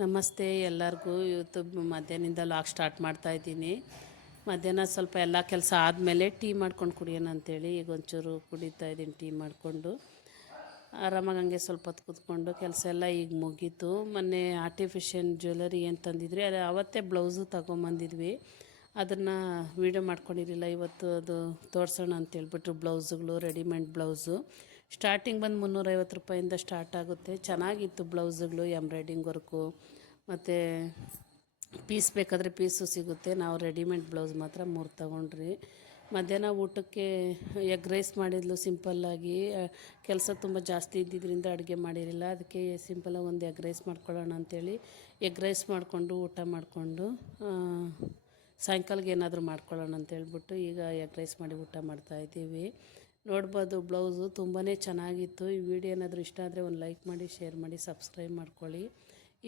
ನಮಸ್ತೆ ಎಲ್ಲರಿಗೂ. ಇವತ್ತು ಮಧ್ಯಾಹ್ನದಿಂದ ಲಾಗ್ ಸ್ಟಾರ್ಟ್ ಮಾಡ್ತಾ ಇದ್ದೀನಿ. ಮಧ್ಯಾಹ್ನ ಸ್ವಲ್ಪ ಎಲ್ಲ ಕೆಲಸ ಆದಮೇಲೆ ಟೀ ಮಾಡ್ಕೊಂಡು ಕುಡಿಯೋಣ ಅಂಥೇಳಿ ಈಗ ಒಂಚೂರು ಕುಡಿತಾ ಇದ್ದೀನಿ. ಟೀ ಮಾಡಿಕೊಂಡು ಆರಾಮಾಗಿ ಹಂಗೆ ಸ್ವಲ್ಪ ಹೊತ್ತು ಕೂತ್ಕೊಂಡು ಕೆಲಸ ಎಲ್ಲ ಈಗ ಮುಗೀತು. ಮೊನ್ನೆ ಆರ್ಟಿಫಿಷಿಯಲ್ ಜ್ಯುವೆಲರಿ ಏನು ತಂದಿದ್ರಿ ಅದು ಅವತ್ತೇ ಬ್ಲೌಸು ತಗೊಂಬಂದಿದ್ವಿ. ಅದನ್ನು ವೀಡಿಯೋ ಮಾಡ್ಕೊಂಡಿರಲಿಲ್ಲ. ಇವತ್ತು ಅದು ತೋರಿಸೋಣ ಅಂತೇಳ್ಬಿಟ್ಟು ಬ್ಲೌಸುಗಳು ರೆಡಿಮೇಡ್ ಬ್ಲೌಸು ಸ್ಟಾರ್ಟಿಂಗ್ ಬಂದು 350 ರೂಪಾಯಿಂದ ಸ್ಟಾರ್ಟ್ ಆಗುತ್ತೆ. ಚೆನ್ನಾಗಿತ್ತು ಬ್ಲೌಸುಗಳು, ಎಂಬ್ರಾಯ್ಡಿಂಗ್ ವರ್ಕು ಮತ್ತು ಪೀಸ್ ಬೇಕಾದರೆ ಪೀಸು ಸಿಗುತ್ತೆ. ನಾವು ರೆಡಿಮೇಡ್ ಬ್ಲೌಸ್ ಮಾತ್ರ 3 ತೊಗೊಂಡ್ರಿ. ಮಧ್ಯಾಹ್ನ ಊಟಕ್ಕೆ ಎಗ್ ರೈಸ್ ಮಾಡಿದ್ಲು ಸಿಂಪಲ್ಲಾಗಿ. ಕೆಲಸ ತುಂಬ ಜಾಸ್ತಿ ಇದ್ದಿದ್ದರಿಂದ ಅಡುಗೆ ಮಾಡಿರಲಿಲ್ಲ. ಅದಕ್ಕೆ ಸಿಂಪಲ್ಲಾಗಿ ಒಂದು ಎಗ್ ರೈಸ್ ಮಾಡ್ಕೊಳ್ಳೋಣ ಅಂಥೇಳಿ ಎಗ್ ರೈಸ್ ಮಾಡಿಕೊಂಡು ಊಟ ಮಾಡಿಕೊಂಡು ಸಾಯಂಕಾಲಕ್ಕೆ ಏನಾದರೂ ಮಾಡ್ಕೊಳ್ಳೋಣ ಅಂತೇಳ್ಬಿಟ್ಟು ಈಗ ಎಗ್ ರೈಸ್ ಮಾಡಿ ಊಟ ಮಾಡ್ತಾಯಿದ್ದೀವಿ. ನೋಡ್ಬೋದು ಬ್ಲೌಸು ತುಂಬಾ ಚೆನ್ನಾಗಿತ್ತು. ಈ ವಿಡಿಯೋ ಏನಾದರೂ ಇಷ್ಟ ಆದರೆ ಒಂದು ಲೈಕ್ ಮಾಡಿ, ಶೇರ್ ಮಾಡಿ, ಸಬ್ಸ್ಕ್ರೈಬ್ ಮಾಡ್ಕೊಳ್ಳಿ.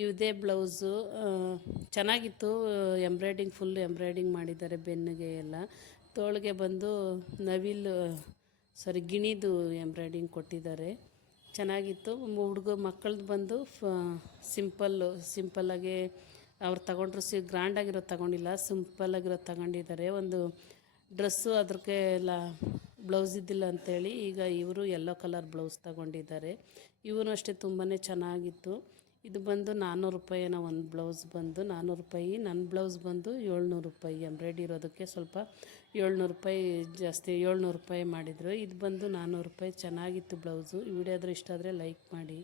ಇದೇ ಬ್ಲೌಸು ಚೆನ್ನಾಗಿತ್ತು. ಎಂಬ್ರಾಯ್ಡಿಂಗ್ ಫುಲ್ ಎಂಬ್ರಾಯ್ಡಿಂಗ್ ಮಾಡಿದ್ದಾರೆ ಬೆನ್ನಿಗೆ ಎಲ್ಲ. ತೋಳಿಗೆ ಬಂದು ಗಿಣಿದು ಎಂಬ್ರಾಯ್ಡಿಂಗ್ ಕೊಟ್ಟಿದ್ದಾರೆ. ಚೆನ್ನಾಗಿತ್ತು. ಮಕ್ಕಳದ್ದು ಬಂದು ಸಿಂಪಲ್ಲಾಗಿ ಅವ್ರು ತಗೊಂಡ್ರು. ಗ್ರ್ಯಾಂಡಾಗಿರೋದು ತಗೊಂಡಿಲ್ಲ, ಸಿಂಪಲ್ಲಾಗಿರೋದು ತಗೊಂಡಿದ್ದಾರೆ. ಒಂದು ಡ್ರೆಸ್ಸು ಅದಕ್ಕೆ ಎಲ್ಲ ಬ್ಲೌಸ್ ಇದ್ದಿಲ್ಲ ಅಂಥೇಳಿ ಈಗ ಇವರು ಯೆಲ್ಲೋ ಕಲರ್ ಬ್ಲೌಸ್ ತಗೊಂಡಿದ್ದಾರೆ. ಇವನು ಅಷ್ಟೇ ತುಂಬಾ ಚೆನ್ನಾಗಿತ್ತು. ಇದು ಬಂದು 400 ರೂಪಾಯಿನ ಒಂದು ಬ್ಲೌಸ್ ಬಂದು 400 ರೂಪಾಯಿ. ನನ್ನ ಬ್ಲೌಸ್ ಬಂದು 700 ರೂಪಾಯಿ. ಎಂಬ್ರಾಯ್ಡಿ ಇರೋದಕ್ಕೆ ಸ್ವಲ್ಪ 700 ರೂಪಾಯಿ ಜಾಸ್ತಿ, 700 ರೂಪಾಯಿ ಮಾಡಿದರು. ಇದು ಬಂದು 400 ರೂಪಾಯಿ. ಚೆನ್ನಾಗಿತ್ತು ಬ್ಲೌಸು. ಈ ವಿಡಿಯೋ ಆದರೂ ಇಷ್ಟ ಆದರೆ ಲೈಕ್ ಮಾಡಿ.